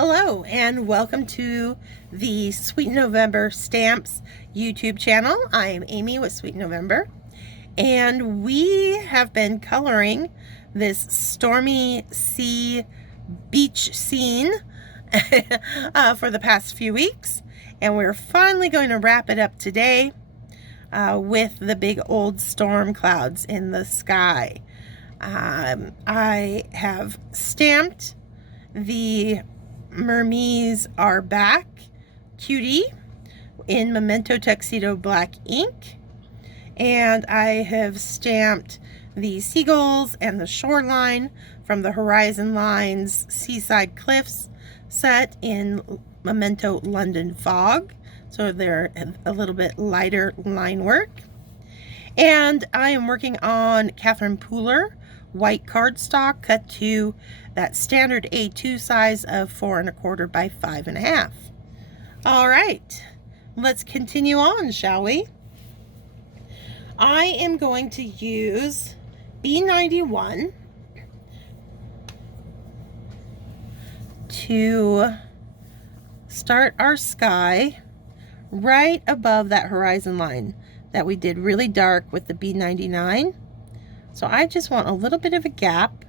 Hello and welcome to the Sweet November Stamps YouTube channel. I'm Amy with Sweet November, and we have been coloring this stormy sea beach scene for the past few weeks, and we're finally going to wrap it up today with the big old storm clouds in the sky. I have stamped the Mermees Are Back cutie in Memento Tuxedo Black ink, and I have stamped the seagulls and the shoreline from the Horizon Lines Seaside Cliffs set in Memento London Fog, so they're a little bit lighter line work. And I am working on Cathering white cardstock cut to that standard A2 size of 4 1/4 by 5 1/2. All right, let's continue on, shall we? I am going to use B91 to start our sky right above that horizon line that we did really dark with the B99. So I just want a little bit of a gap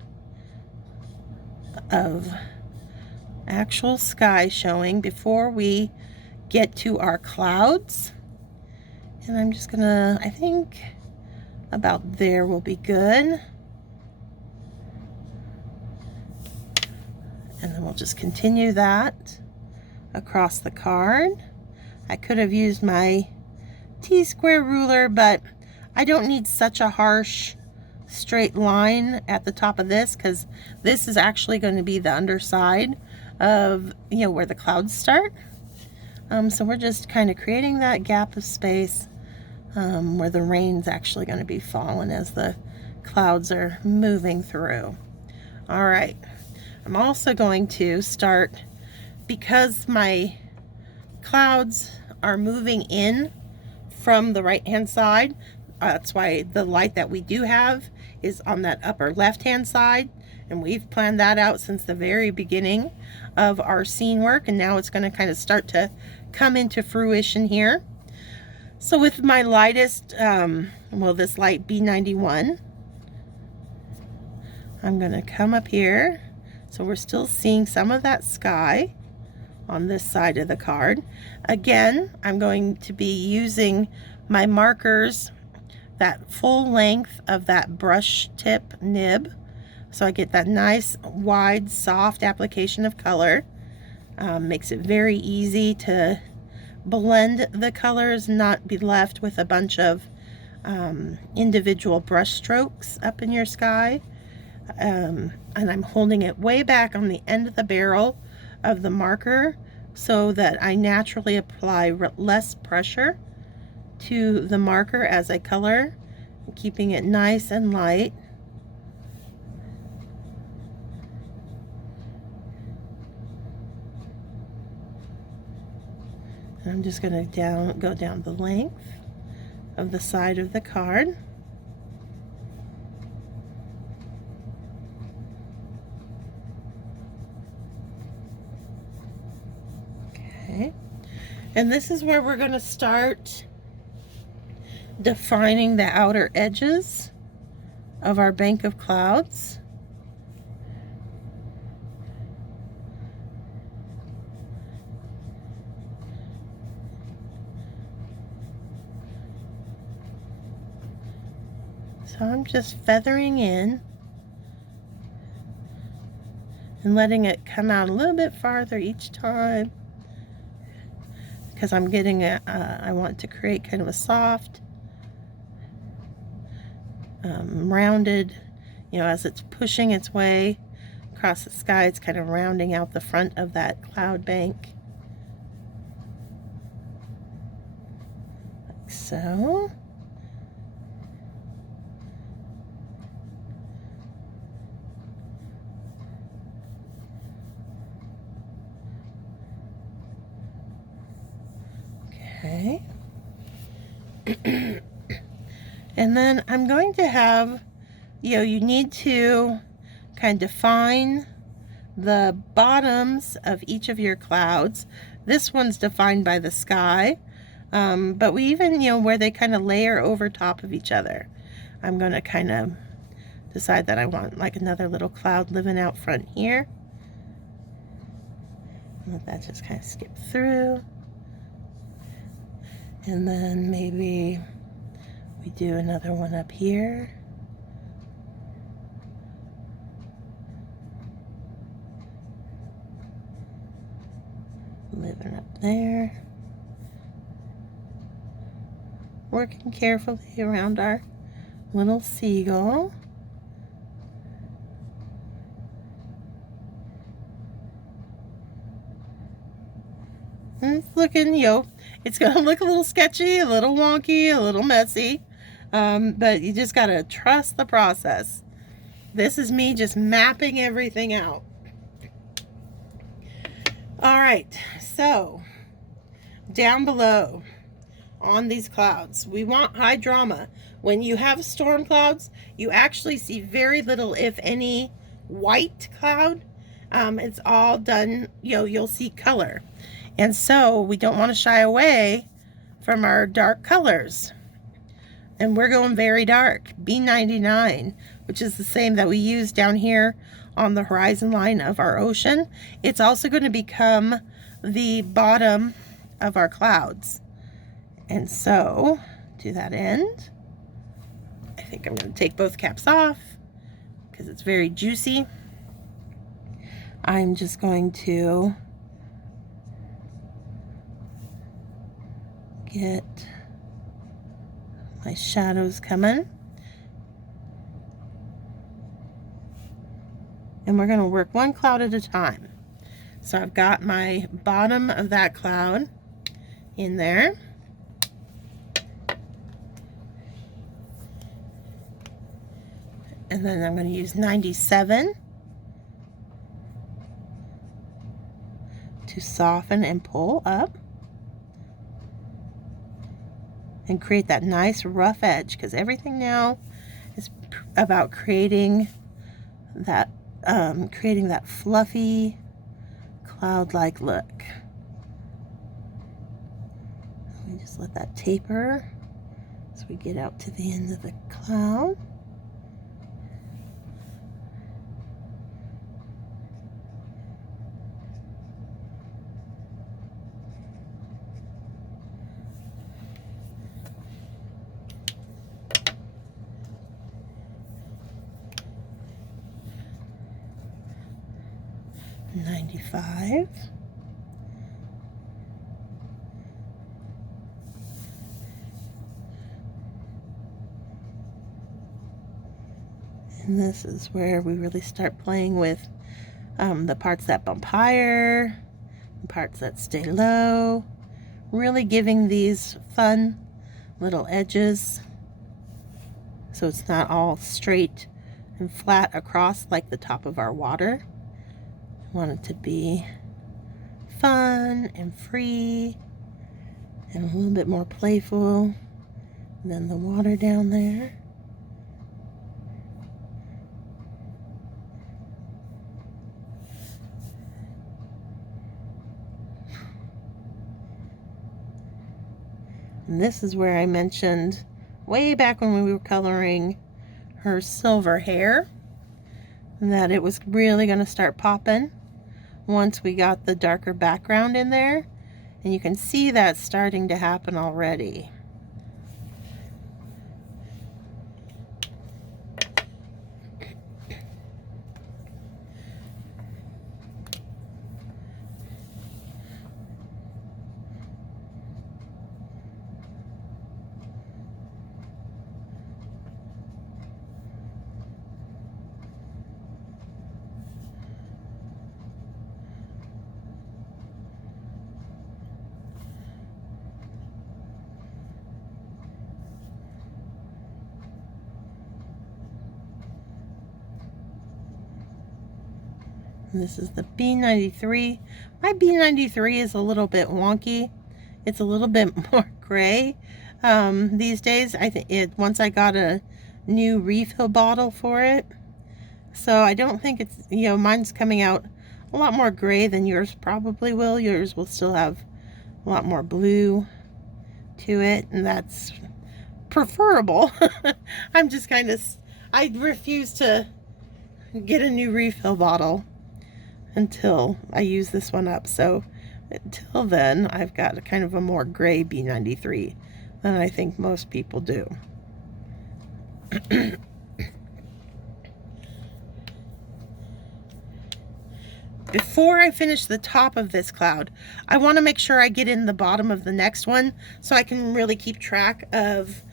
of actual sky showing before we get to our clouds. And I'm just gonna, I think about there will be good. And then we'll just continue that across the card. I could have used my T-square ruler, but I don't need such a harsh straight line at the top of this, because this is actually going to be the underside of, you know, where the clouds start. So we're just kind of creating that gap of space where the rain's actually going to be falling as the clouds are moving through. All right, I'm also going to start, because my clouds are moving in from the right hand side. That's why the light that we do have is on that upper left hand side, and we've planned that out since the very beginning of our scene work, and now it's going to kind of start to come into fruition here. So with my lightest, this light B91, I'm going to come up here, so we're still seeing some of that sky on this side of the card. Again, I'm going to be using my markers, that full length of that brush tip nib, so I get that nice wide soft application of color. Makes it very easy to blend the colors, not be left with a bunch of individual brush strokes up in your sky. And I'm holding it way back on the end of the barrel of the marker so that I naturally apply less pressure to the marker as I color, keeping it nice and light. And I'm just going to go down the length of the side of the card. Okay, and this is where we're going to start defining the outer edges of our bank of clouds. So I'm just feathering in and letting it come out a little bit farther each time, because I'm getting I want to create kind of a soft rounded, you know, as it's pushing its way across the sky, it's kind of rounding out the front of that cloud bank, like so. Okay. And then I'm going to have, you know, you need to kind of define the bottoms of each of your clouds. This one's defined by the sky, but we even, where they kind of layer over top of each other. I'm going to kind of decide that I want like another little cloud living out front here. Let that just kind of skip through. And then maybe we do another one up here. Living up there. Working carefully around our little seagull. And it's looking, it's going to look a little sketchy, a little wonky, a little messy, but you just got to trust the process. This is me just mapping everything out. All right, so down below on these clouds, we want high drama. When you have storm clouds, you actually see very little, if any, white cloud. It's all done, you'll see color. And so we don't want to shy away from our dark colors. And we're going very dark, B99, which is the same that we use down here on the horizon line of our ocean. It's also going to become the bottom of our clouds. And so, to that end, I think I'm going to take both caps off because it's very juicy. I'm just going to get my shadows coming. And we're going to work one cloud at a time. So I've got my bottom of that cloud in there. And then I'm going to use 97 to soften and pull up. And create that nice rough edge, because everything now is about creating that fluffy cloud-like look. Let me just let that taper as we get out to the end of the cloud. $95. And this is where we really start playing with the parts that bump higher, the parts that stay low, really giving these fun little edges so it's not all straight and flat across like the top of our water. I want it to be fun and free and a little bit more playful than the water down there. And this is where I mentioned way back when we were coloring her silver hair that it was really going to start popping once we got the darker background in there. And you can see that starting to happen already. This is the B93. My B93 is a little bit wonky. It's a little bit more gray these days. I think once I got a new refill bottle for it, so I don't think it's, mine's coming out a lot more gray than yours probably will. Yours will still have a lot more blue to it, and that's preferable. I'm just kind of, I refuse to get a new refill bottle until I use this one up. So until then, I've got kind of a more gray B93 than I think most people do. Before I finish the top of this cloud, I want to make sure I get in the bottom of the next one so I can really keep track of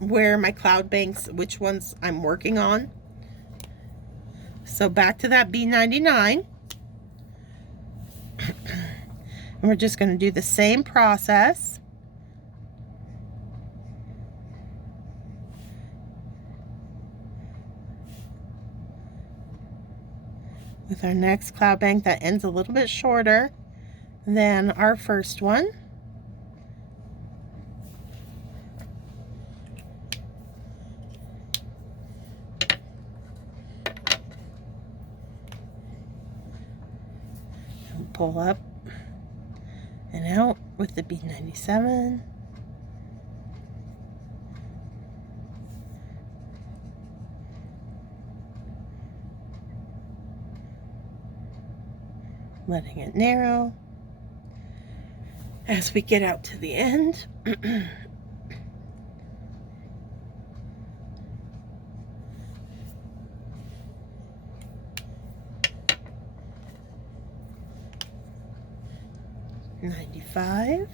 where my cloud banks, which ones I'm working on. So back to that B99. And we're just going to do the same process. With our next cloud bank that ends a little bit shorter than our first one. And pull up and out with the B97. Letting it narrow as we get out to the end. $95.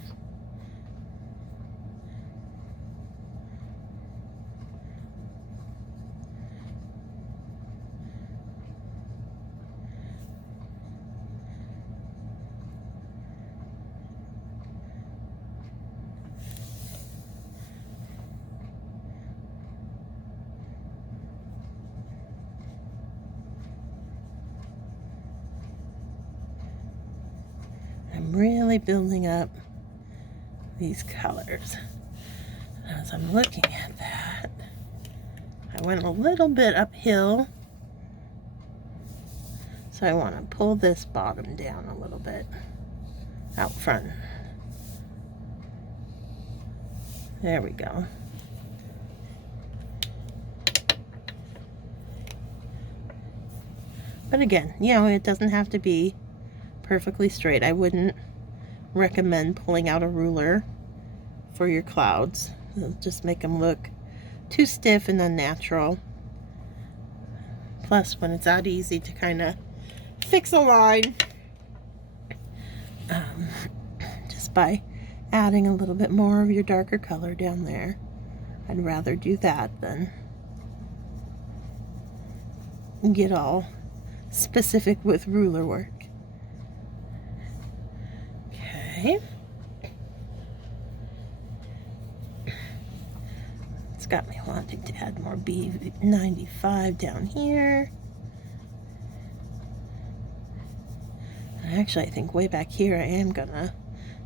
I'm really building up these colors. As I'm looking at that, I went a little bit uphill, so I want to pull this bottom down a little bit out front. There we go. But again, you know, it doesn't have to be perfectly straight. I wouldn't recommend pulling out a ruler for your clouds. It'll just make them look too stiff and unnatural. Plus, when it's that easy to kind of fix a line just by adding a little bit more of your darker color down there. I'd rather do that than get all specific with ruler work. Okay. It's got me wanting to add more B95 down here. And actually, I think way back here I am gonna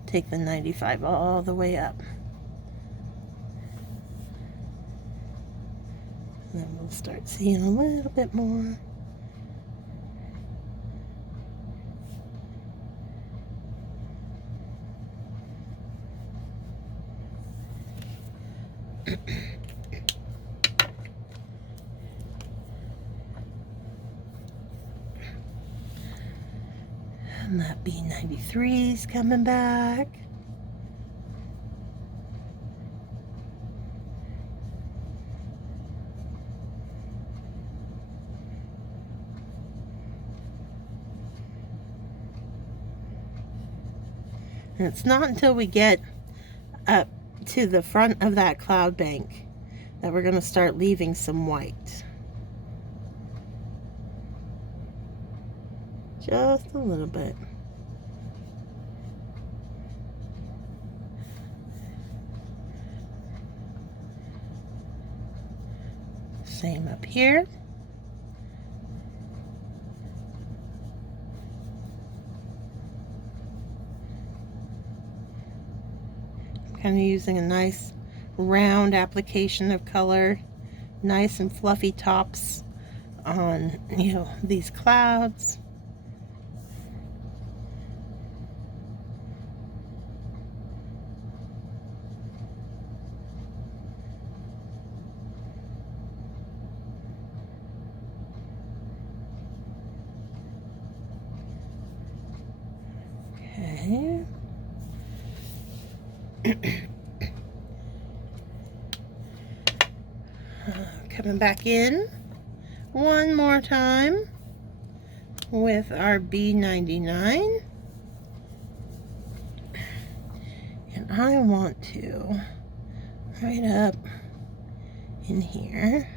take the 95 all the way up. And then we'll start seeing a little bit more. And that B93 is coming back. And it's not until we get up to the front of that cloud bank that we're going to start leaving some white. Just a little bit. Same up here. Kind of using a nice round application of color, nice and fluffy tops on, you know, these clouds. Okay. Coming back in one more time with our B99, and I want to right up in here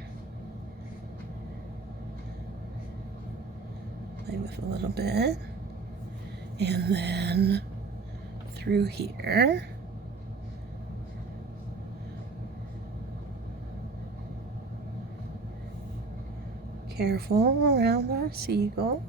play with a little bit, and then through here. Careful around our seagull.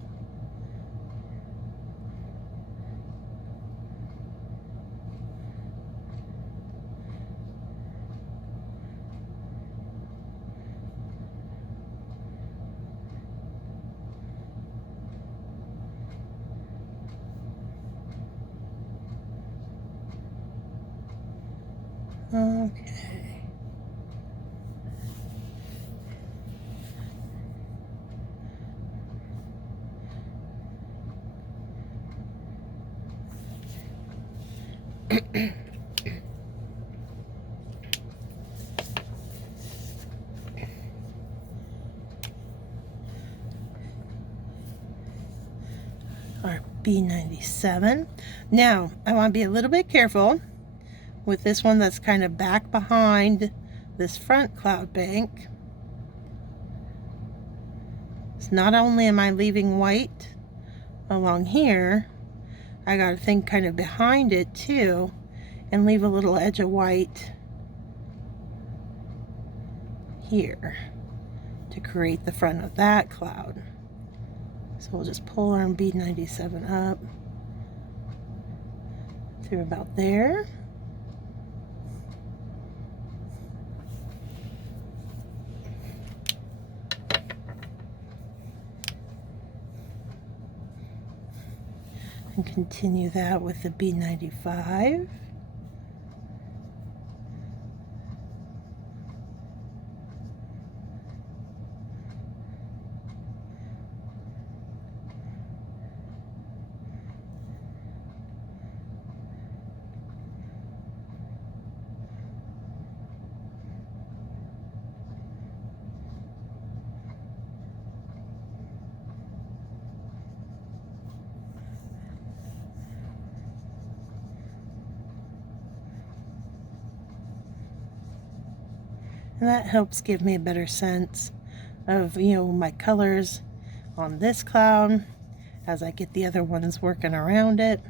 Okay. Our B97. Now, I want to be a little bit careful with this one that's kind of back behind this front cloud bank. So not only am I leaving white along here, I got to think kind of behind it too and leave a little edge of white here to create the front of that cloud. So we'll just pull our B97 up through about there. And continue that with the B95. And that helps give me a better sense of, my colors on this cloud as I get the other ones working around it.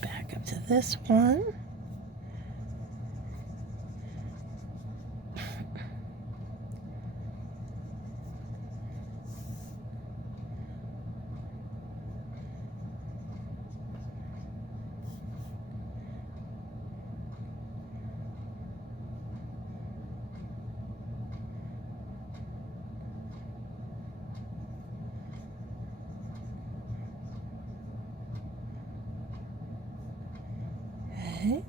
Back up to this one. Okay.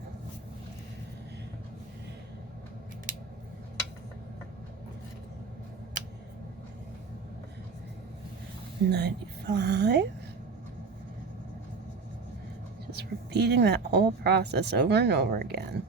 $95. Just repeating that whole process over and over again.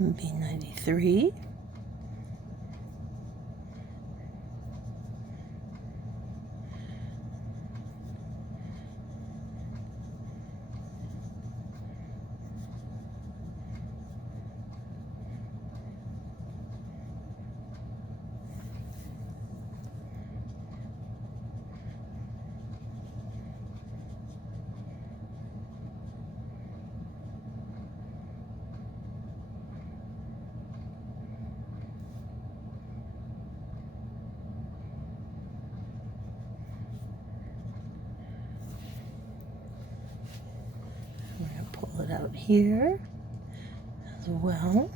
B93. I'm going to pull it out here as well.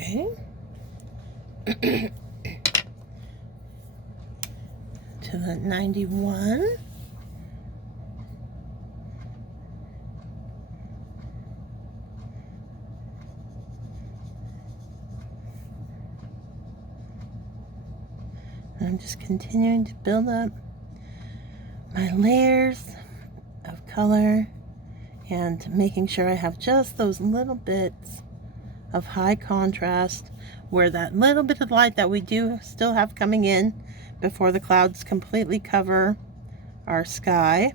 Okay. To the 91. I'm just continuing to build up my layers of color and making sure I have just those little bits of high contrast where that little bit of light that we do still have coming in before the clouds completely cover our sky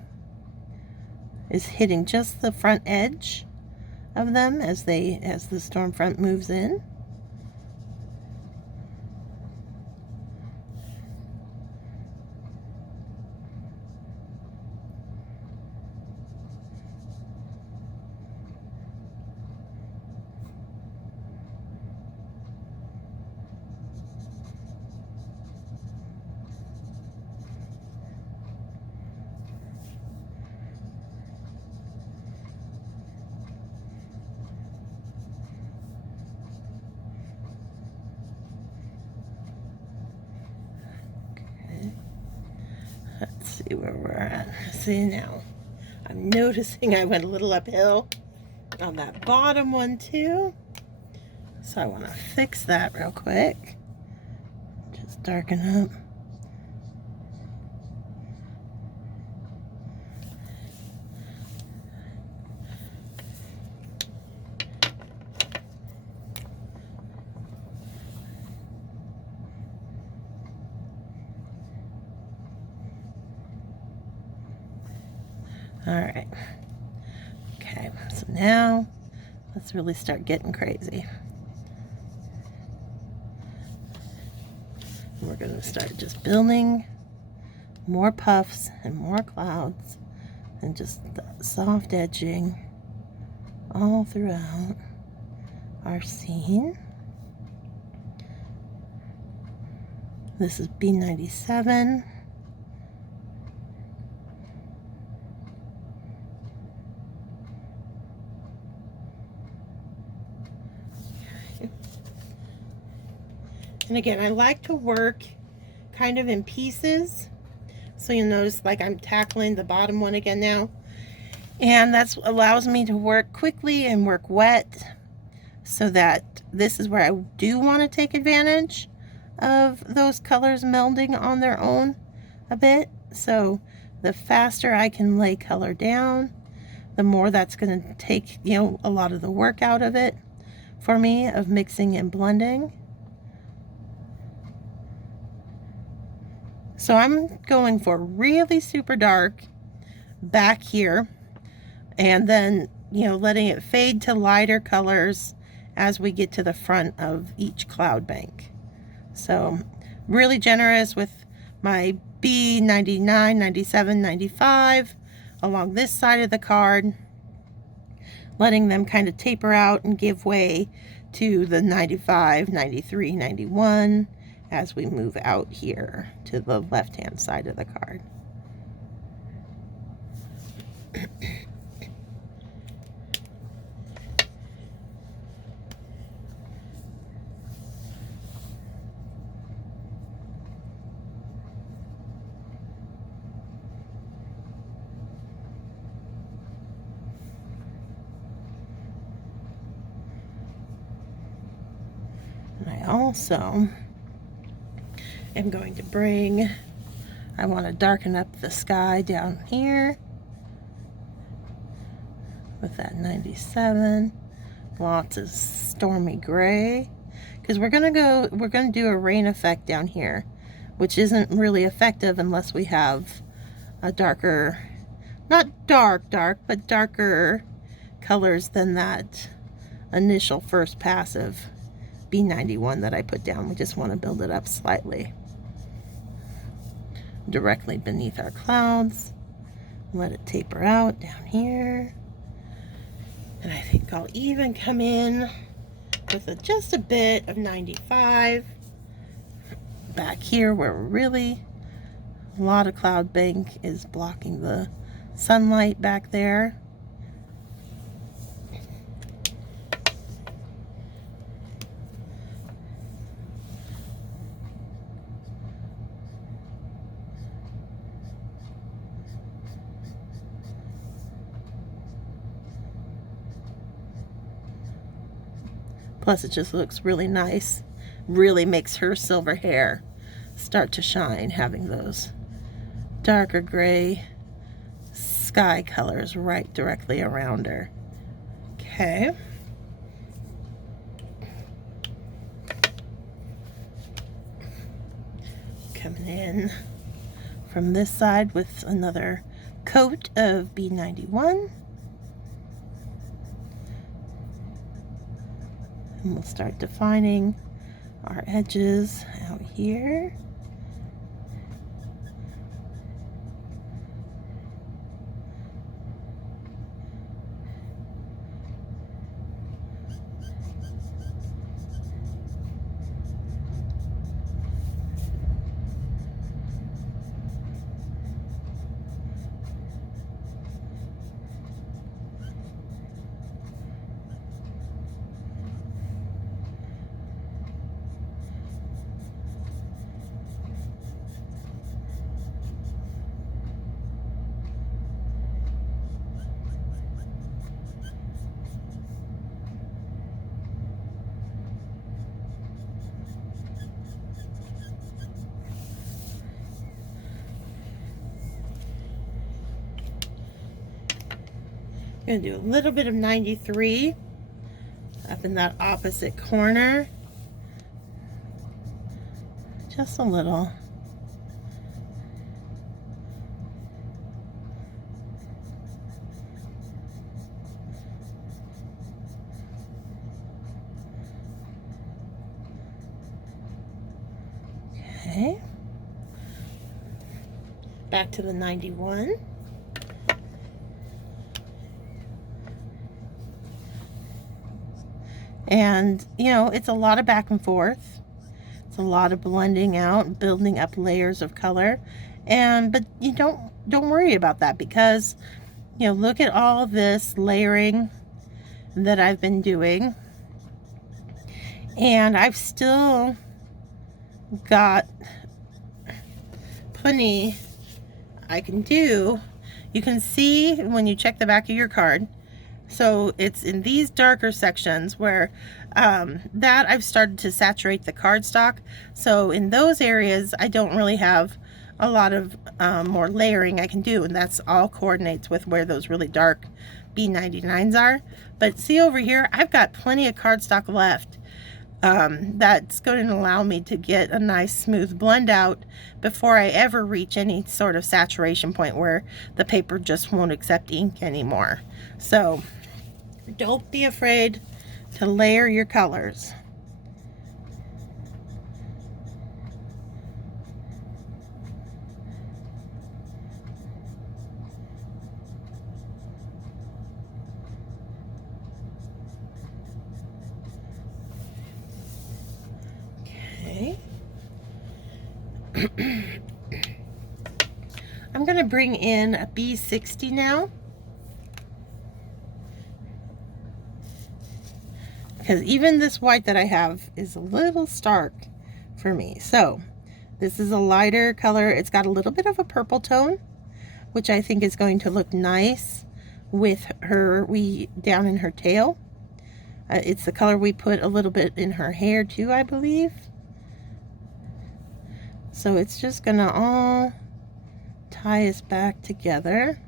is hitting just the front edge of them as the storm front moves in. Let's see where we're at. See now, I'm noticing I went a little uphill on that bottom one too. So I want to fix that real quick. Just darken up. All right. Okay, so now let's really start getting crazy. We're going to start just building more puffs and more clouds and just that soft edging all throughout our scene. This is B97. And again, I like to work kind of in pieces. So you'll notice like I'm tackling the bottom one again now. And that allows me to work quickly and work wet, so that this is where I do want to take advantage of those colors melding on their own a bit. So the faster I can lay color down, the more that's going to take, you know, a lot of the work out of it for me of mixing and blending. So I'm going for really super dark back here, and then, you know, letting it fade to lighter colors as we get to the front of each cloud bank. So really generous with my B99, 97, 95 along this side of the card, letting them kind of taper out and give way to the 95, 93, 91 as we move out here to the left-hand side of the card. I also am going to bring, I want to darken up the sky down here with that 97. Lots of stormy gray, because we're going to do a rain effect down here, which isn't really effective unless we have a darker, not dark, but darker colors than that initial first passive B91 that I put down. We just want to build it up slightly directly beneath our clouds. Let it taper out down here. And I think I'll even come in with just a bit of 95 back here where really a lot of cloud bank is blocking the sunlight back there. Plus it just looks really nice. Really makes her silver hair start to shine, having those darker gray sky colors right directly around her. Okay. Coming in from this side with another coat of B91. And we'll start defining our edges out here. I'm going to do a little bit of 93 up in that opposite corner. Just a little. Okay. Back to the 91. And, you know, it's a lot of back and forth. It's a lot of blending out, building up layers of color. But you don't worry about that, because, you know, look at all this layering that I've been doing. And I've still got plenty I can do. You can see when you check the back of your card. So it's in these darker sections where that I've started to saturate the cardstock. So in those areas, I don't really have a lot of more layering I can do, and that's all coordinates with where those really dark B99s are. But see over here, I've got plenty of cardstock left. That's going to allow me to get a nice smooth blend out before I ever reach any sort of saturation point where the paper just won't accept ink anymore. So don't be afraid to layer your colors. Okay. I'm going to bring in a B60 now, because even this white that I have is a little stark for me. So this is a lighter color. It's got a little bit of a purple tone, which I think is going to look nice with her down in her tail. It's the color we put a little bit in her hair too, I believe. So it's just gonna all tie us back together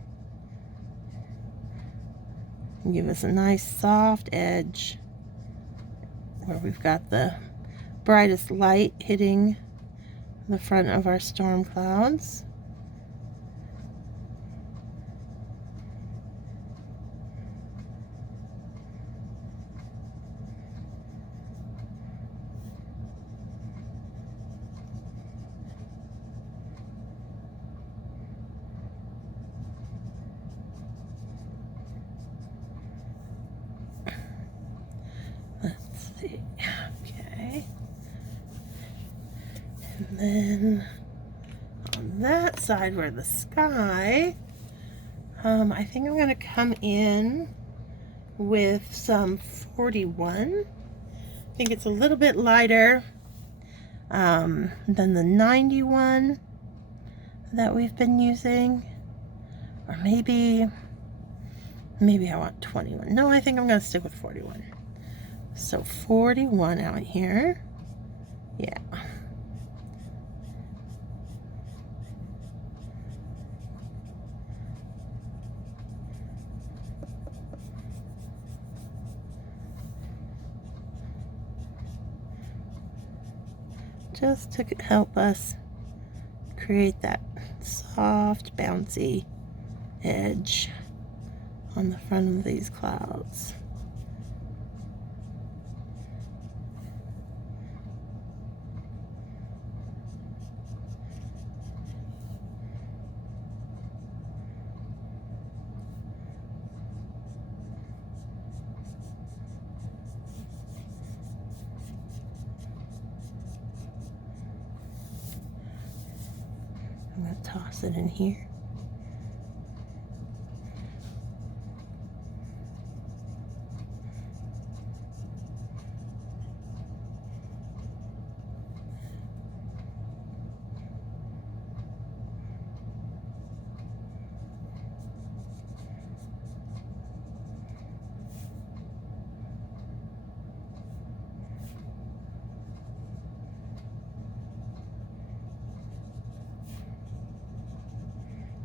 and give us a nice soft edge where we've got the brightest light hitting the front of our storm clouds. Let's see, okay. And then on that side where the sky, I think I'm going to come in with some 41. I think it's a little bit lighter than the 91 that we've been using. Or maybe I want 21. No, I think I'm going to stick with 41. So 41 out here. Yeah. Just to help us create that soft, bouncy edge on the front of these clouds. I'm going to toss it in here.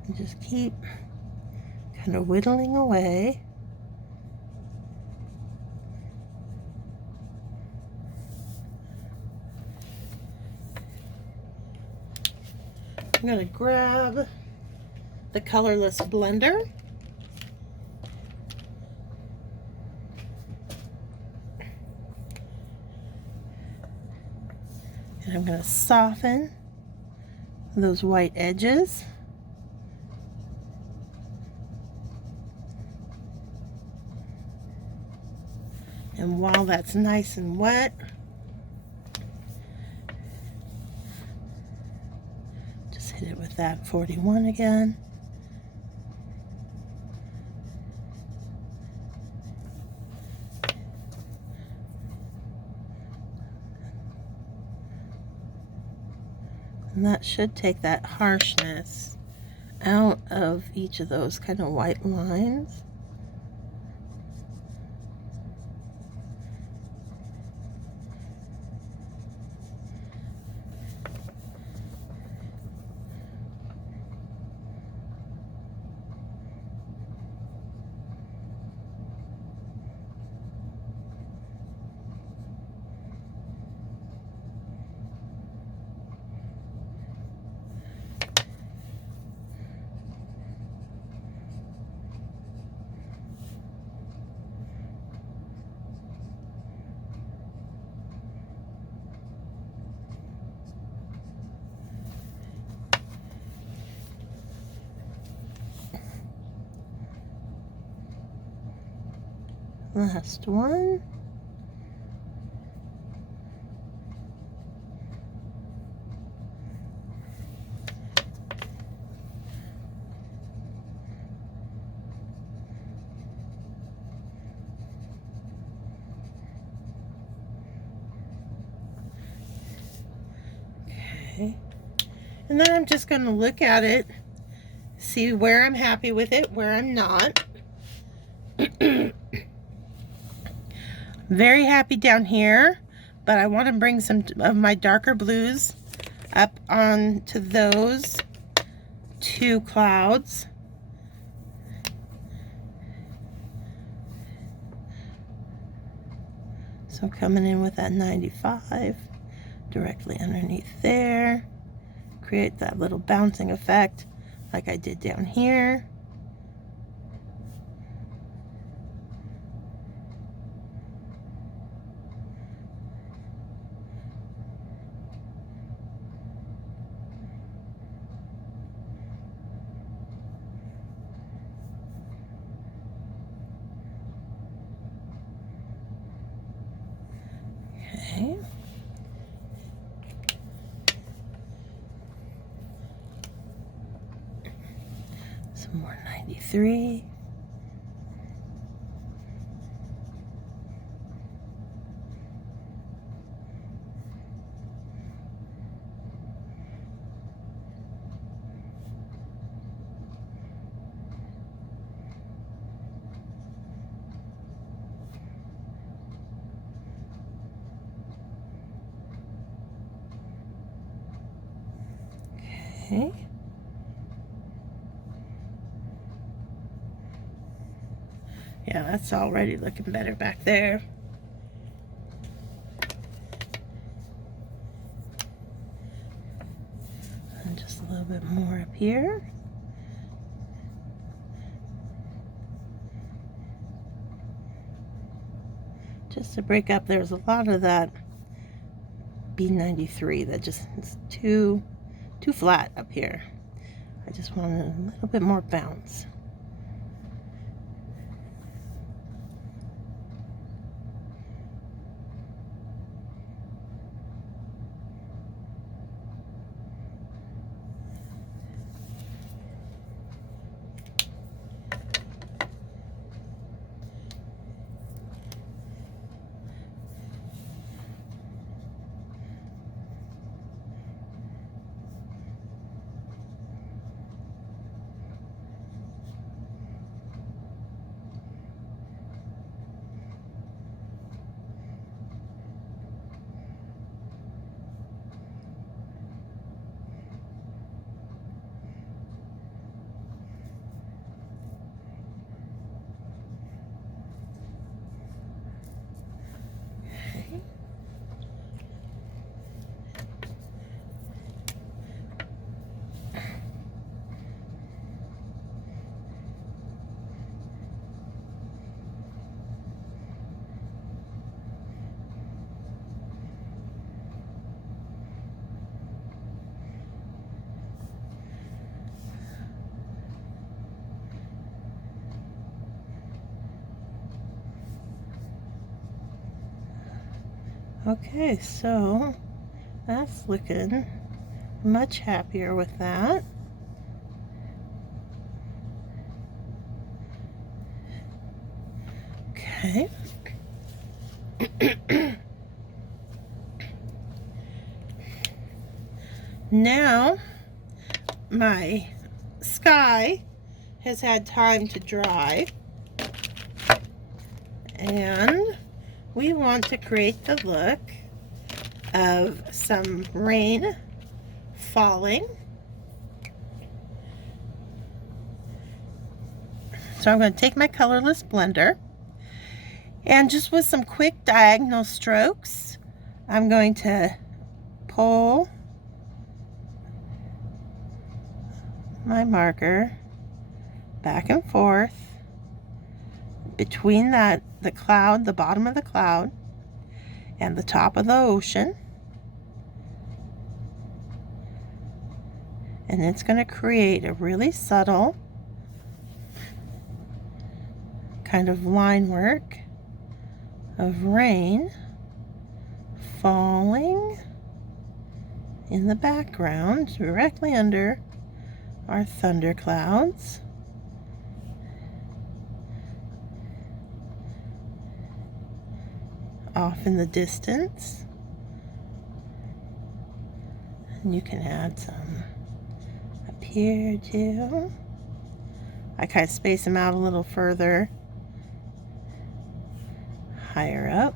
And just keep kind of whittling away. I'm going to grab the colorless blender. And I'm going to soften those white edges. And while that's nice and wet, just hit it with that 41 again. And that should take that harshness out of each of those kind of white lines. Last one. Okay. And then I'm just going to look at it, see where I'm happy with it, where I'm not. Very happy down here, but I want to bring some of my darker blues up onto those two clouds. So coming in with that 95 directly underneath there, create that little bouncing effect like I did down here. Okay. Some more 93. Okay. Yeah, that's already looking better back there. And just a little bit more up here. Just to break up, there's a lot of that B93 that just is too flat up here. I just want a little bit more bounce. Okay, so that's looking much happier with that. Okay. Now my sky has had time to dry, and we want to create the look of some rain falling. So I'm going to take my colorless blender, and just with some quick diagonal strokes, I'm going to pull my marker back and forth between the cloud, the bottom of the cloud, and the top of the ocean. And it's going to create a really subtle kind of line work of rain falling in the background directly under our thunderclouds. Off in the distance. And you can add some up here too. I kind of space them out a little further, higher up.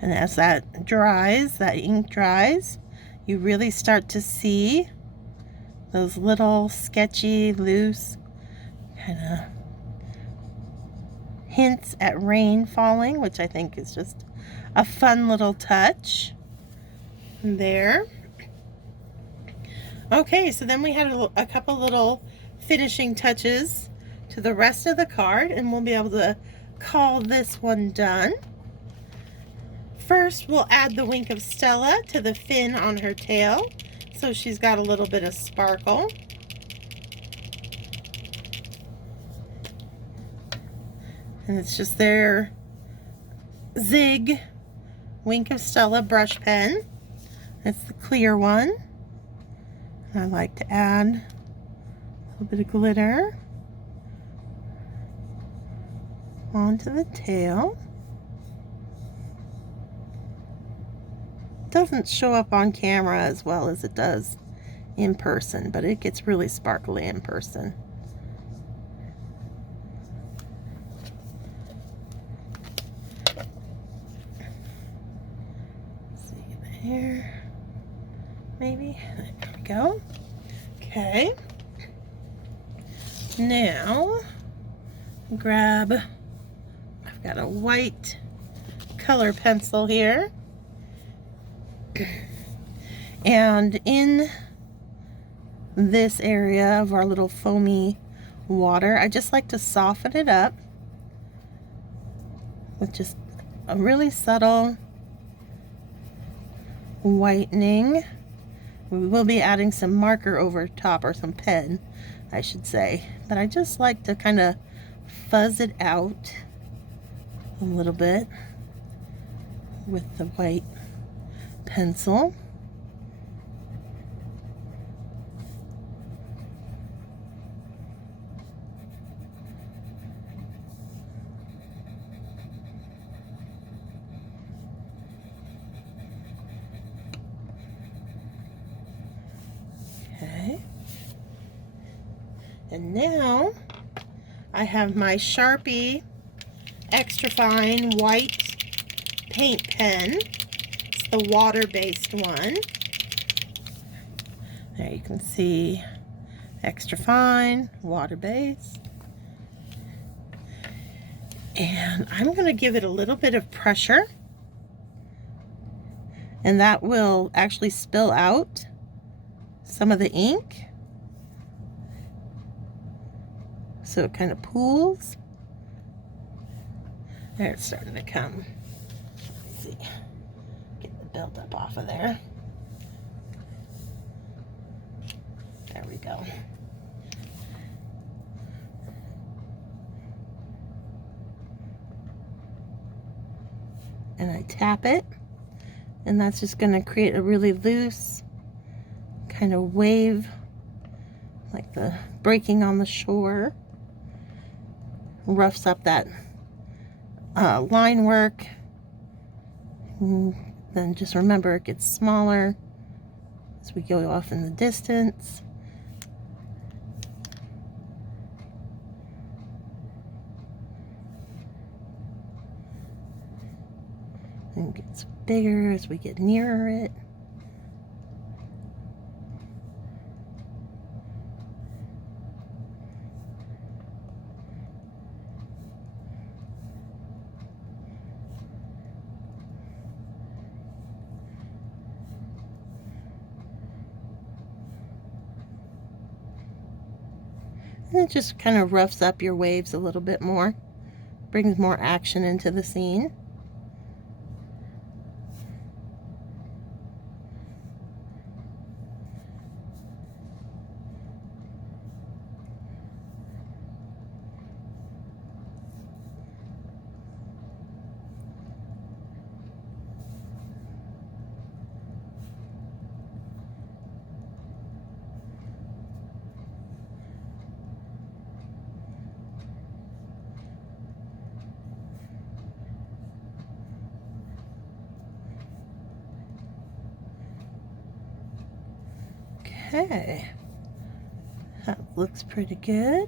And as that dries, that ink dries, you really start to see those little sketchy, loose kind of hints at rain falling, which I think is just a fun little touch there. Okay, so then we had a couple little finishing touches to the rest of the card, and we'll be able to call this one done. First, we'll add the wink of Stella to the fin on her tail, so she's got a little bit of sparkle. And it's just their Zig Wink of Stella brush pen. It's the clear one. I like to add a little bit of glitter onto the tail. Doesn't show up on camera as well as it does in person, but it gets really sparkly in person. See there, maybe. There we go. Okay. Now, grab, I've got a white color pencil here. And in this area of our little foamy water, I just like to soften it up with just a really subtle whitening. We will be adding some marker over top, or some pen, I should say. But I just like to kind of fuzz it out a little bit with the white pencil. Okay. And now I have my Sharpie extra fine white paint pen. The water-based one. There you can see extra fine, water-based. And I'm going to give it a little bit of pressure, and that will actually spill out some of the ink, so it kind of pools. There, it's starting to come. Let's see. Build up off of there. There we go. And I tap it, and that's just going to create a really loose kind of wave, like the breaking on the shore. Roughs up that line work. Then just remember, it gets smaller as we go off in the distance. And it gets bigger as we get nearer it. And it just kind of roughs up your waves a little bit more, brings more action into the scene. Okay, that looks pretty good.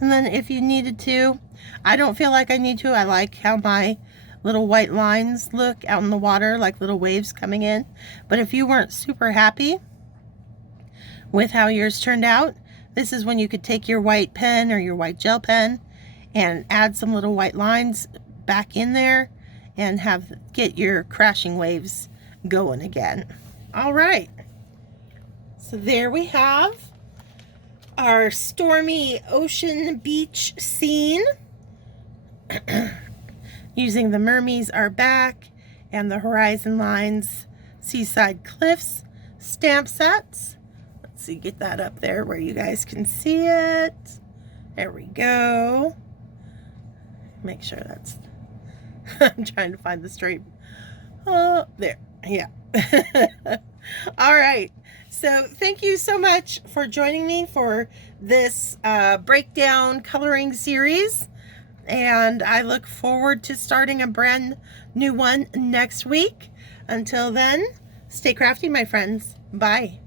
And then if you needed to, I don't feel like I need to. I like how my little white lines look out in the water, like little waves coming in. But if you weren't super happy with how yours turned out, this is when you could take your white pen or your white gel pen and add some little white lines back in there and get your crashing waves going again. All right, so there we have our stormy ocean beach scene using the Mermees Are Back and the Horizon Lines Seaside Cliffs stamp sets. Let's see, get that up there where you guys can see it. There we go. Make sure that's I'm trying to find the straight. Oh, there. Yeah. All right. So thank you so much for joining me for this breakdown coloring series. And I look forward to starting a brand new one next week. Until then, stay crafty, my friends. Bye.